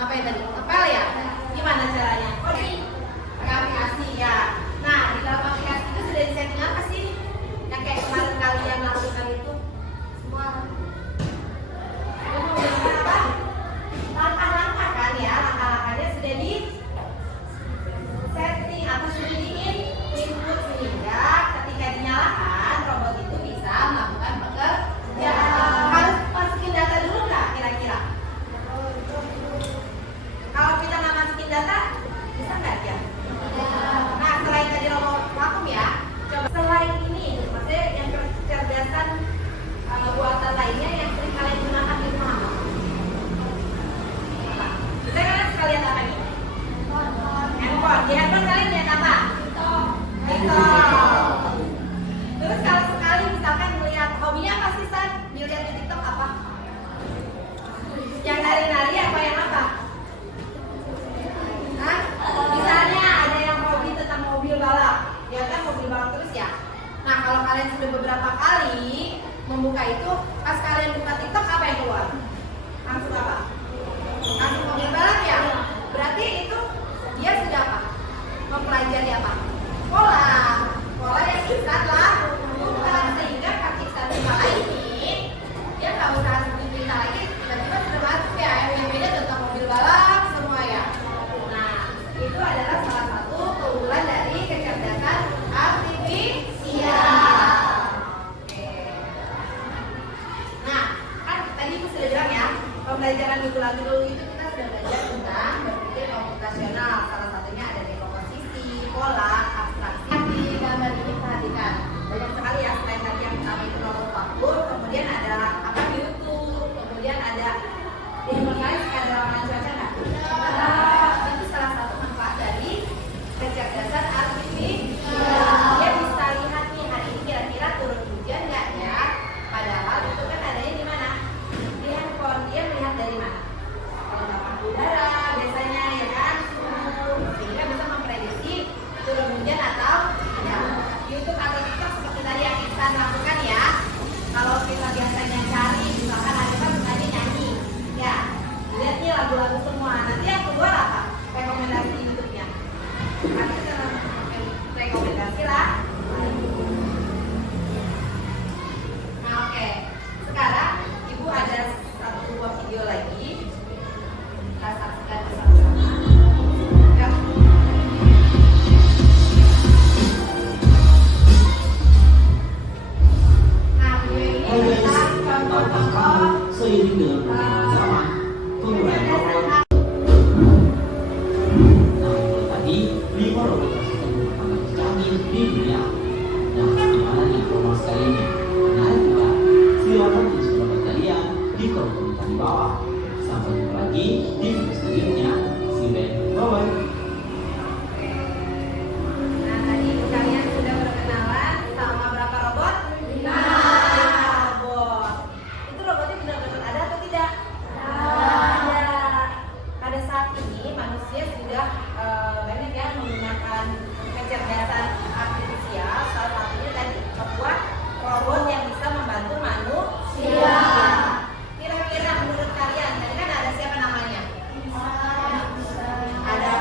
Apa yang tadi? Ngepel ya? Gimana caranya? Oh, di aplikasi ya. Nah, di dalam aplikasi itu sudah disetting apa sih? Yang kayak kemarin kalian lakukan itu? Semua. Apa? Langkah-langkah kan ya? Langkah-langkahnya sudah di setting atau sudah di input sehingga ketika dinyalakan robot itu bisa melakukan pekerjaan. Harus masukin data dulu nggak kira-kira? Kalau kita nggak masukin data, bisa nggak dia? Nah, selain tadi robot vakum ya, coba selain ini, maksudnya yang kecerdasan buatan lainnya yang sering kalian gunakan di rumah. Apa? Bisa kalian sekalian apa nih? Handphone. Di handphone kalian lihat apa? TikTok. Terus kalau sekali misalkan melihat hobinya apa sih San? Dilihat di TikTok apa? Yang nari-nari apa yang apa? Hah? Misalnya ada yang hobi tentang mobil balap, ya kan mobil balap terus ya. Nah kalau kalian sudah beberapa kali membuka itu, pas kalian buka TikTok apa yang keluar? Langsung apa? Langsung mobil balap ya. Berarti itu dia sudah apa? Mempelajari apa? Pola yang instan lah. Bukan sehingga kaki instan kepala ini dia nggak usah sebut kita lagi, tiba-tiba sudah masuk ya FYP-nya tentang mobil balap semua ya. Nah itu adalah salah satu keunggulan dari kecerdasan artifisial. Oke. Nah kan tadi aku sudah bilang ya, pembelajaran minggu lalu itu kita sudah belajar tentang berpikir komputasional. Salah satunya ada dekomposisi, pola, abstraksi. Di gambar ini perhatikan banyak sekali ya, selain tadi yang pertama itu robot vakum, kemudian ada apa YouTube, kemudian ada di handphone kalian ada ramalan cuaca nggak? Itu salah satu manfaat dari kecerdasan artifisial. Dia bisa lihat nih hari ini kira-kira turun hujan nggak ya? Padahal itu kan adanya di mana? Di handphone. Dia melihat dari mana? Kelembapan udara biasanya ya kan, sehingga bisa memprediksi turun hujan atau tidak. YouTube atau TikTok seperti tadi yang kita lakukan ya. Kalau kita biasanya cari, misalkan ada kan misalnya nyanyi, ya lihat nih lagu-lagu semua. Nanti yang keluar apa? Rekomendasi YouTube-nya. Nanti kita rekomendasi lah. Nah oke, sekarang Ibu ada satu buah video lagi. Kita saksikan bersama-sama. Ya. Nah, video ini tentang contoh-contoh seiring dengan perkembangan zaman, penggunaan robot. Nah, mulai tadi 5 robot asisten rumah tangga tercanggih di dunia. Nah, gimana nih promosi kali ini? Menarik bukan? Silakan tulis pendapat kalian di kolom komentar di bawah. Sampai jumpa lagi di video selanjutnya. See you then. Bye-bye. Nah, tadi kalian sudah berkenalan sama berapa robot? 5 robot. Itu robotnya benar-benar ada atau tidak? Ada. Pada saat ini manusia sudah banyak yang menggunakan kecerdasan artifisial. Salah satunya tadi membuat robot yang bisa membantu manusia. Kira-kira menurut kalian, tadi kan ada siapa namanya? Ada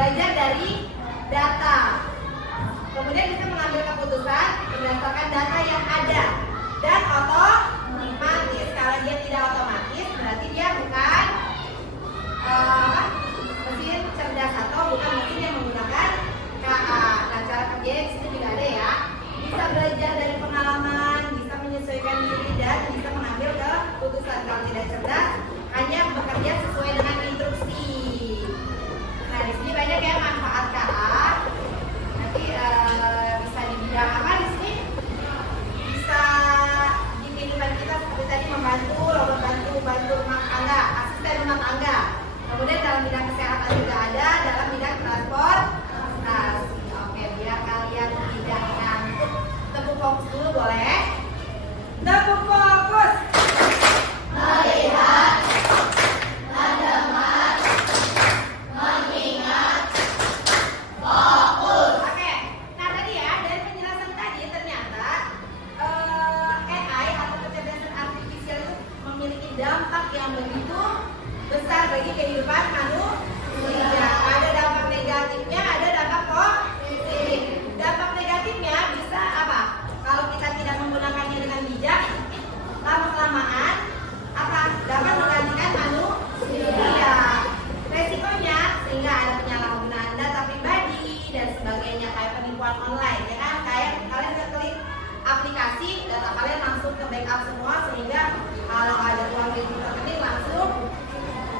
belajar dari data. Kemudian bisa mengambil keputusan berdasarkan data yang ada dan otomatis. Kalau dia tidak otomatis berarti dia bukan mesin cerdas atau bukan mesin yang menggunakan KA. Nah, cara kerjanya di sini juga ada ya. Bisa belajar dari pengalaman, bisa menyesuaikan diri dan bisa mengambil keputusan. Kalau tidak cerdas hanya bekerja sesuai dengan instruksi. Nah, di sini banyak ya manfaat KA. Nanti bisa di bidang apa di sini? Bisa di kehidupan kita seperti tadi membantu, robot bantu rumah tangga, asisten rumah tangga. Kemudian dalam bidang kesehatan juga ada, dalam bidang transportasi. Oke, biar kalian tidak ngantuk. Tepuk fokus dulu boleh? Tepuk fokus. Melihat, mendengar, mengingat, fokus. Oke, nah tadi ya dari penjelasan tadi ternyata AI atau kecerdasan artifisial itu memiliki dampak yang begitu besar bagi kehidupan manusia. Ada dampak negatifnya, ada dampak positif. Dampak negatifnya bisa apa? Kalau kita tidak menggunakannya dengan bijak, lama-kelamaan apa? Dapat menggantikan manusia. Resikonya sehingga ada penyalahgunaan data pribadi dan sebagainya, kayak penipuan online, ya kan? Kayak kalian klik aplikasi, data kalian langsung ke backup semua sehingga kalau ada uang di rekening langsung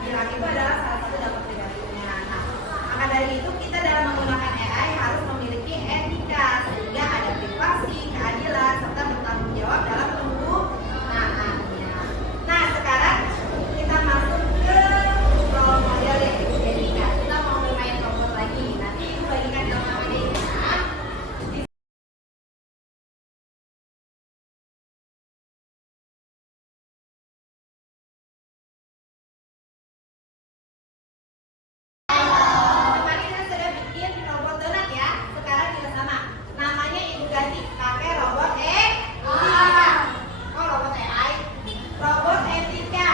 hilang. Itu adalah salah satu dampak negatifnya. Nah, maka dari itu kita dalam menggunakan AI harus memiliki etika sehingga ada privasi, keadilan, serta bertanggung jawab dalam penggunaannya. Nah, sekarang kita masuk ke role model ya. Jadi kita mau bermain robot lagi. Nanti ibu bagikan nama-namanya ya. Kemarin saya sudah bikin robot donat ya. Sekarang kita sama. Namanya ibu ganti pakai robot etika. Oh, robot AI. Robot etika.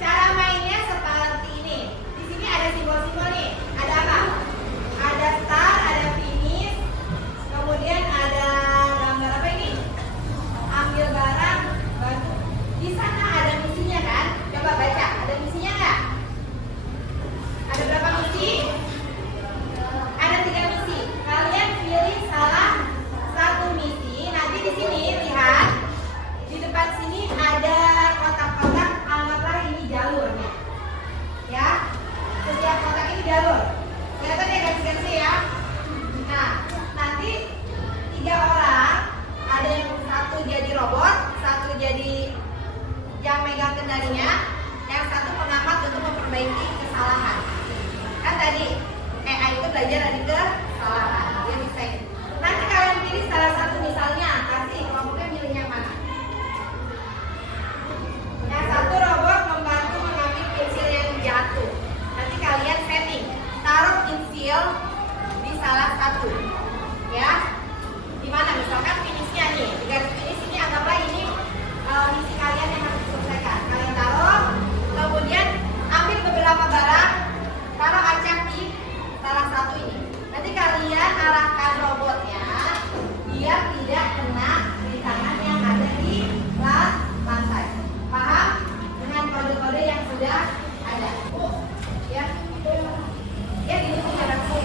Cara mainnya seperti ini. Di sini ada simbol-simbol nih. Ada apa? Ada star, ada finish. Kemudian ada gambar apa ini? Ambil barang, bantu. Di sana ada misinya kan? Coba baca. Ada misinya nggak? Ada berapa misi? Ada 3 misi. Kalian pilih salah satu misi. Nanti di sini lihat di depan sini ada kotak-kotak. Anggaplah ini jalurnya. Ya, setiap kotak ini jalur. Kelihatan ya garis-garisnya ya. Nah, nanti 3 orang. Ada yang satu jadi robot, satu jadi yang megang kendalinya, yang satu pengamat untuk memperbaiki kesalahan. Kan tadi AI itu belajar dari kesalahan, dia bisa ini. Nanti kalian pilih salah satu, misalnya kasih kelompoknya milih yang mana. Yang satu robot membantu mengambil pensil yang jatuh. Nanti kalian setting, taruh pensil di salah satu, ya. Di mana? Misalkan finishnya nih, di garis finish ini anggaplah ini misi kalian yang harus diselesaikan. Kalian taruh, kemudian ambil beberapa barang, taruh acak di salah satu ini. Nanti kalian arahkan robotnya biar tidak kena di tangan yang ada di lantai. Paham? Dengan kode-kode yang sudah ada. Ya, ya gitu caranya.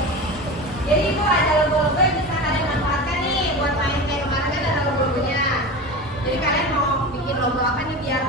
Jadi itu ada logo-logo yang bisa kalian manfaatkan nih buat main kayak kemarin kan ada logo-logonya. Jadi kalian mau bikin logo apa nih biar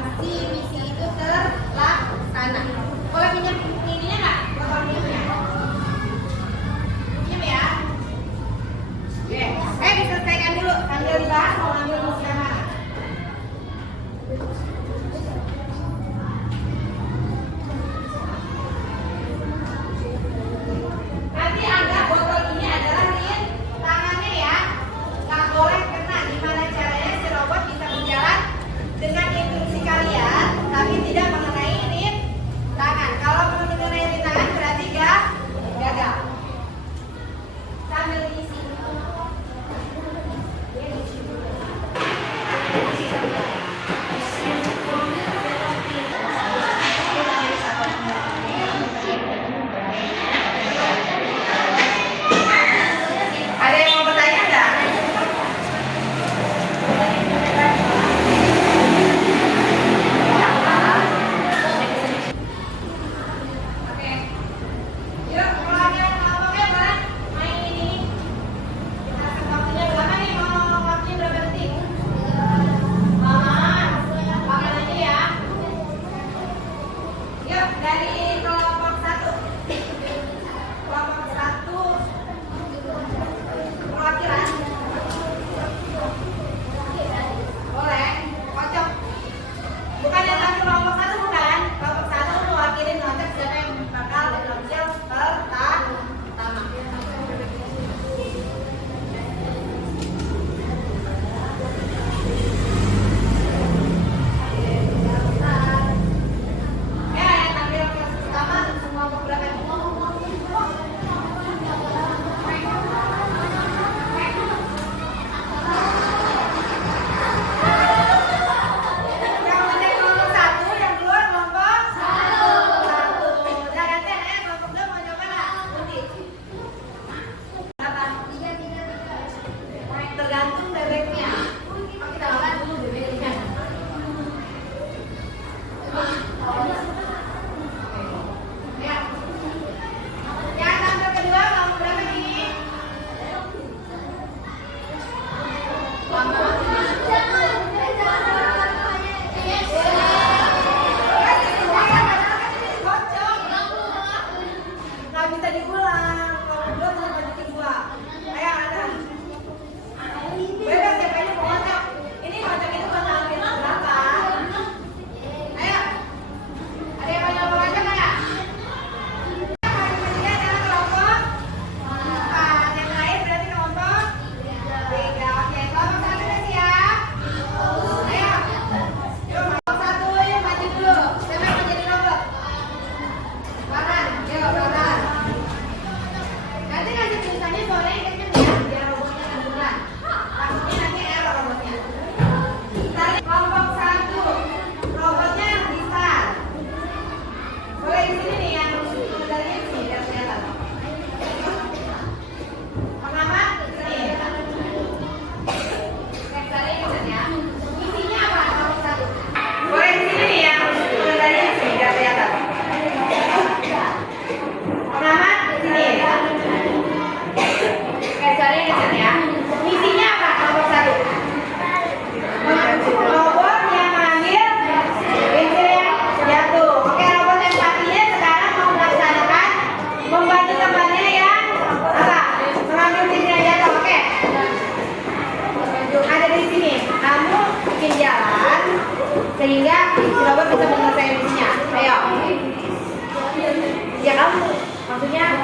Ya kamu, maksudnya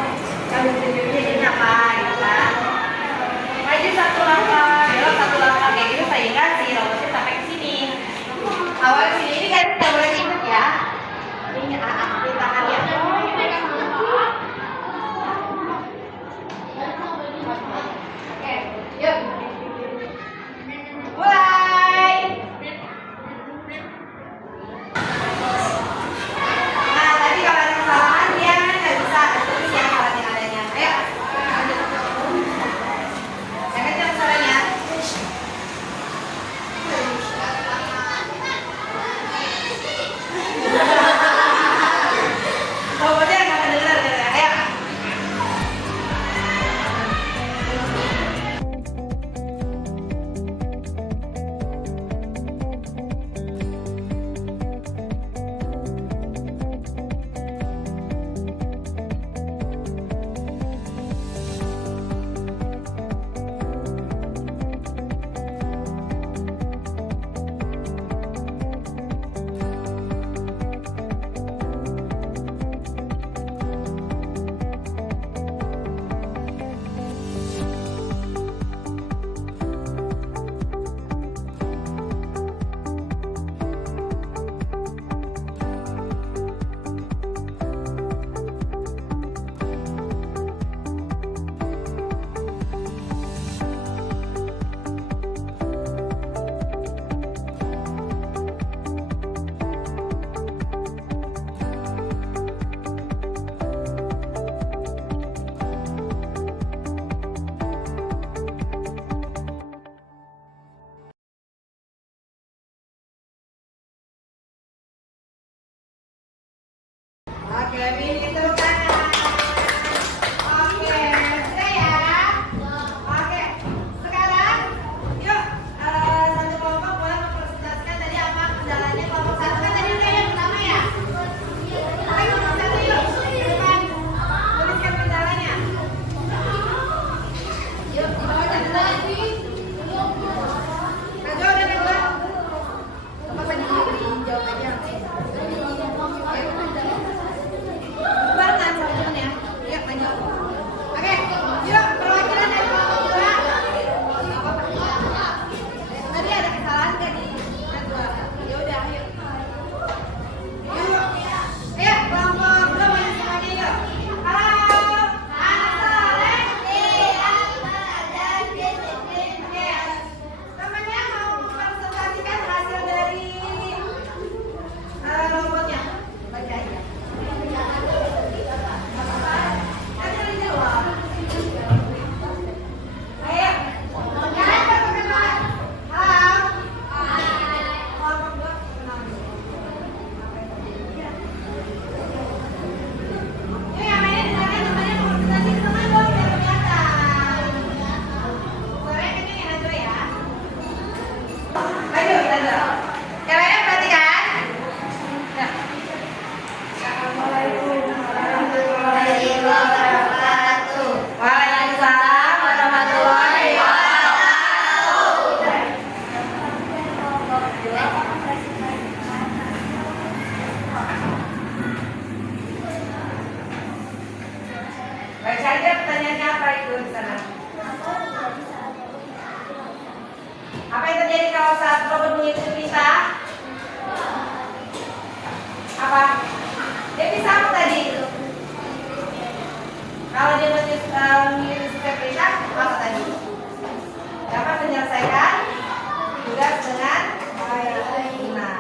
kamu sendiri ini apa gitu kan? Maju satu langkah, belok satu langkah kayak gitu sehingga si robotnya sampai ke sini. Awal sini ini kan kita boleh ingat ya. Ini di tangannya. Oke, yuk. Mulai. Nah, tadi kalau ada kesalahan dia nggak bisa tulis ya kesalahan yang adanya. Ayo, lanjut. Yang kecil suaranya. Robotnya nggak kedengeran ya. Ayo. Oke, lebih tepuk tangan. Oke, sudah ya. Oke, sekarang yuk satu kelompok boleh mempresentasikan tadi apa kendalanya. Kelompok satu kan tadi udah yang pertama ya. Ayo kelompok satu yuk ke depan. Tuliskan kendalanya. Yuk, di bawah lagi. Najwa udah kedua. Apa tadi jawab aja. Barengan sama temen ya. Yuk maju. Oke, yuk perwakilan dari kelompok dua. Tadi ada kesalahan nggak di Najwa? Ya udah, ayo. Yuk. Ayo kelompok dua maju semuanya yuk. Halo. Oke. Temannya mau mempresentasikan hasil dari robotnya. Baca aja. Waalaikumsalam warahmatullahi wabarakatuh. Baca aja pertanyaannya apa itu di sana. Apa yang terjadi kalau saat robot mengikuti kita? Apa? Dia bisa apa tadi? Kalau dia mengikuti perintah, apa tadi? Dapat menyelesaikan tugas dengan benar.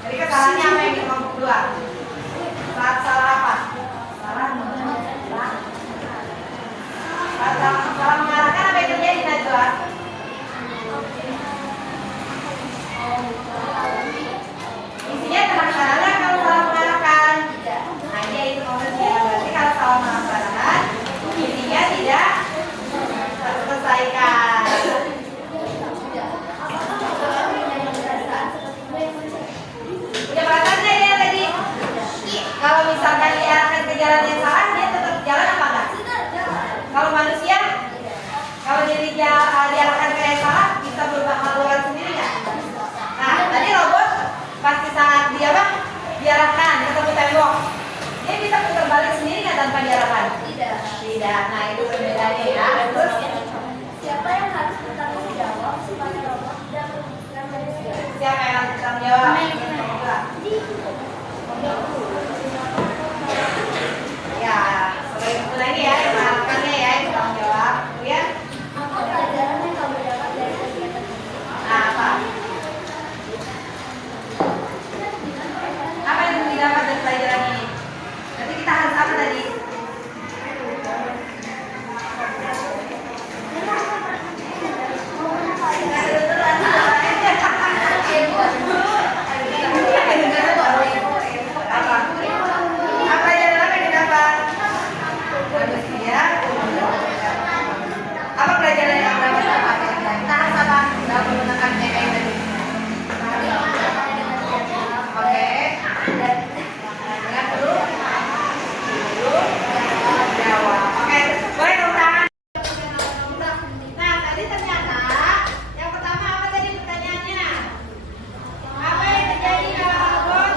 Jadi kesalahannya apa yang di kelompok dua? Salah apa? Salah mengarahkan apa yang terjadi Najwa? Isinya tenang salah kalau salah mengarahkan. Nah dia itu maksudnya. Berarti kalau salah mengarahkan, isinya tidak terselesaikan. Udah perhatian ya tadi? jawab. Ya, sebagai pengguna ini ya, melakukannya ya, yang bertanggung jawab. Kemudian, Apa pelajaran yang kamu dapat dari kegiatan ini? nah apa? Apa yang didapat dari pelajaran ini? Nanti kita harus apa tadi? Apa pelajaran apa yang didapat? Manusia. Apa pelajaran yang dapat dapat? Kita harus apa? Dalam menggunakan TKI tadi. Oke. Dengar dulu. Jawab. Oke. Boleh tepuk tangan. Nah, tadi ternyata yang pertama apa tadi pertanyaannya? Apa yang terjadi kalau robot?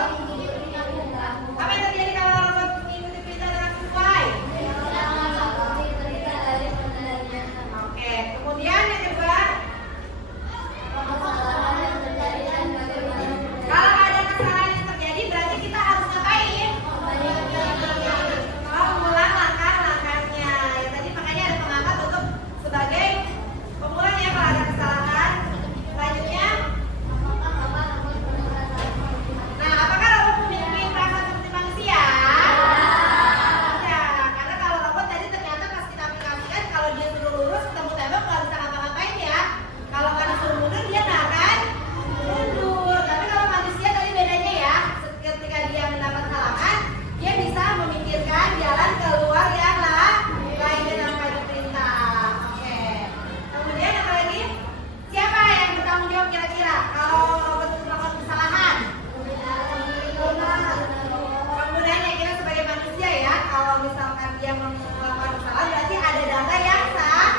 Apa yang terjadi kalau robot mengikuti perintah dengan sesuai? Oke. Kemudian yang kedua, kalau ada kesalahan yang terjadi berarti kita harus ngapain? Oh, mengulang langkah-langkahnya. Ya, tadi makanya ada pengangkat untuk sebagai pengulang ya kalau ada kesalahan. Selanjutnya, nah apakah robot memiliki perasaan seperti manusia? Ya, karena kalau robot tadi ternyata pas kita aplikasikan kalau dia suruh lurus ketemu tembok nggak bisa ngapa-ngapain ya. Kalau nggak disuruh mundur dia nggak akan mundur. Tapi kalau manusia tadi bedanya ya, ketika dia mendapat halangan, dia bisa memikirkan jalan keluar yang lain dan apa itu perintah. Oke. Kemudian apa lagi? Siapa yang bertanggung jawab kira-kira kalau robot itu melakukan kesalahan? Penggunanya kita sebagai manusia ya. Kalau misalkan dia melakukan kesalahan berarti ada data yang salah.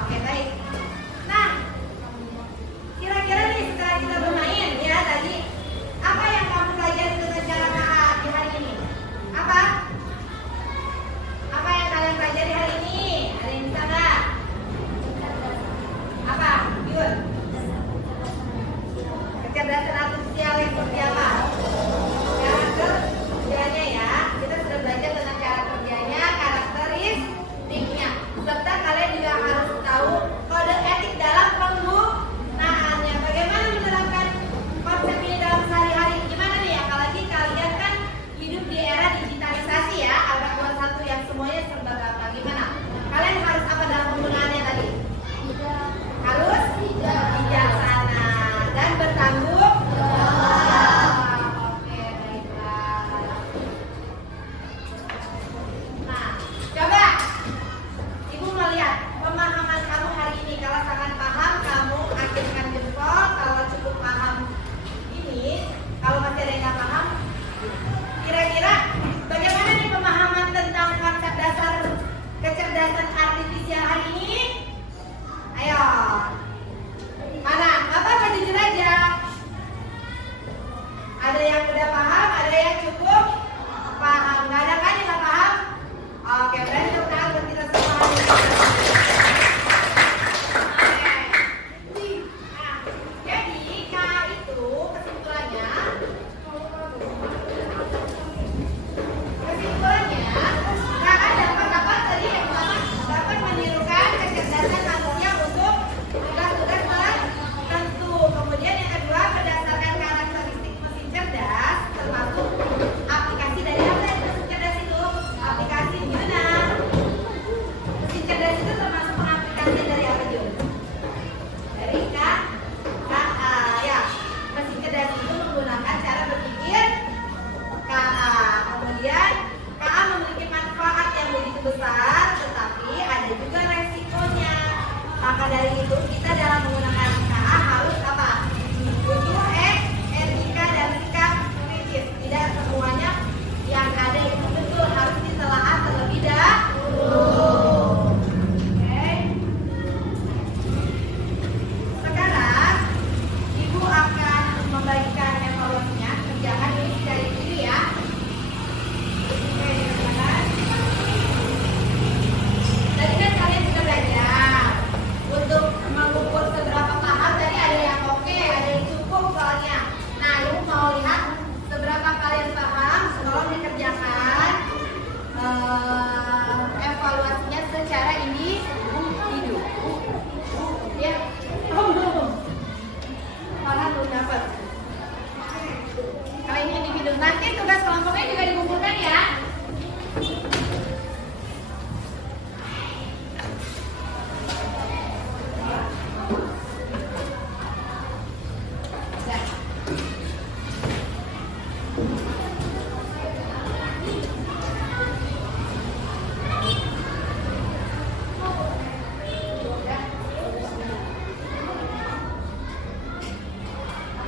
Oke baik. Nah, kira-kira nih setelah kita bermain ya tadi, apa yang kamu pelajari tentang cara KA di hari ini? Apa? Apa yang kalian pelajari hari ini? Ada yang bisa nggak? Apa? Yun? Kecerdasan artifisial yang seperti apa? Cara kerjanya ya. Kita sudah belajar tentang cara kerjanya, karakteristiknya. Serta kalian juga harus tahu kode etik dalam penggunaannya. Bagaimana menerapkan konsep ini dalam sehari-hari? Gimana nih ya? Apalagi kalian kan hidup di era digitalisasi ya, abad 21 yang semuanya serba gampang. Gimana? Kalian harus apa dalam penggunaannya tadi? Harus bijaksana dan bertanggung jawab. Oke, baiklah. Nah, coba Ibu melihat pemahaman kamu hari ini. Kalau sangat paham, kamu aktifkan jempol. Kalau cukup paham ini, kalau masih ada yang nggak paham, kira-kira bagaimana nih pemahaman tentang konsep dasar kecerdasan artifisial hari ini? Ayo, mana? Apa jujur aja? Ada yang udah paham, ada yang cukup paham. Nggak ada kan yang nggak paham? Oke, berarti tepuk tangan buat kita semua. Oke. Nah, jadi KA itu kesimpulannya KA dapat apa tadi yang pertama dapat menirukan kecerdasan manusia untuk tugas-tugas tertentu. Kemudian yang kedua berdasarkan karakteristik mesin cerdas dapat. Kalau ini individu, nanti tugas kelompoknya juga dikumpulkan ya.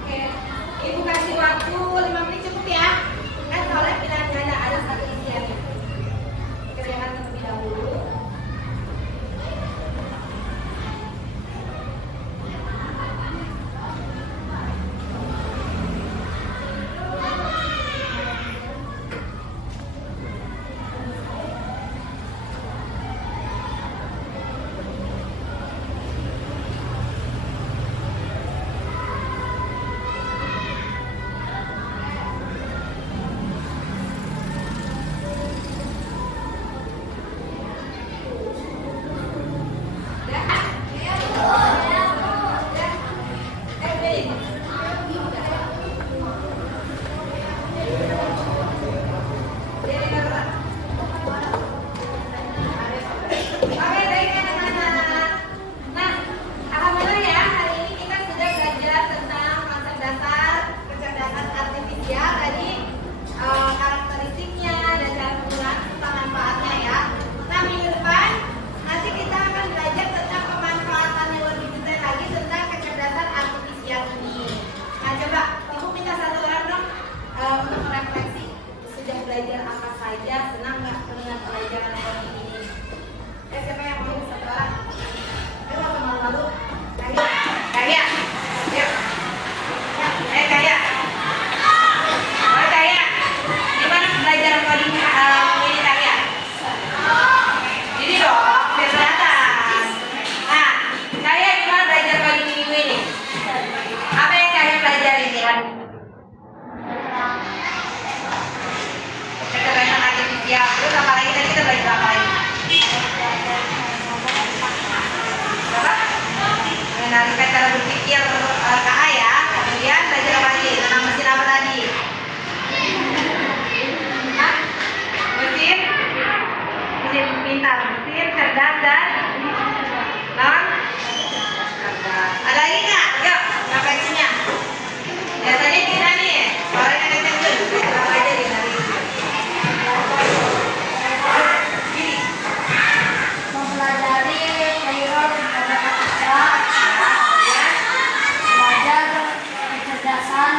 Oke, Ibu kasih waktu 5 menit cukup ya. Kan soalnya pilihan ganda ada satu isiannya. Kerjakan terlebih dahulu. Belajar apa saja, senang nggak dengan pelajaran ekonomi ini? Siapa yang mau satu orang? Ayo nggak malu-malu. Kaya, yuk. Kaya. Oh Kaya, gimana belajar coding ini Kaya? Jadi dong, biar kelihatan. Nah, Kaya gimana belajar coding minggu ini? Apa yang Kaya pelajarin kan? Kecerdasan artifisial. Terus apa lagi tadi kita belajar apa lagi? Apa? Mengenalkan cara berpikir KA ya. Kemudian belajar apa lagi? Tentang mesin apa tadi? Hah? Mesin? Mesin pintar, mesin cerdas dan non cerdas. Ada lagi nggak? Yuk, refleksinya. Biasanya kita nih, orang yang kecil belajar apa aja nih dari Mempelajari payroll matematika, belajar kecerdasan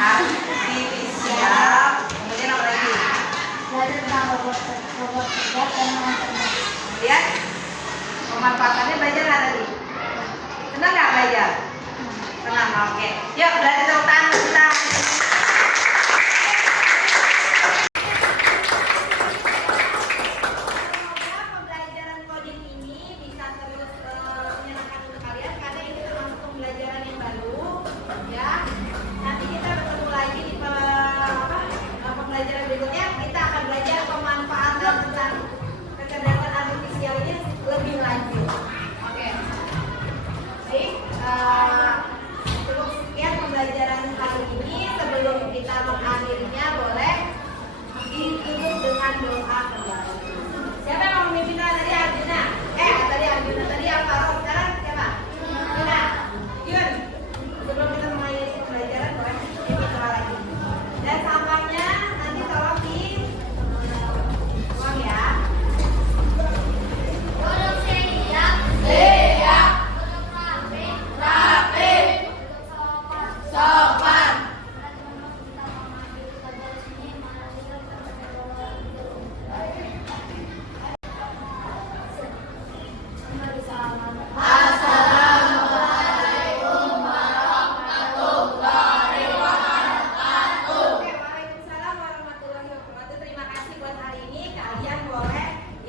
artifisial. Kemudian apa lagi? belajar tentang robot cerdas dan internet. Lihat pemanfaatannya belajar nggak tadi? Senang nggak belajar? Senang, oke. Yuk belajar tepuk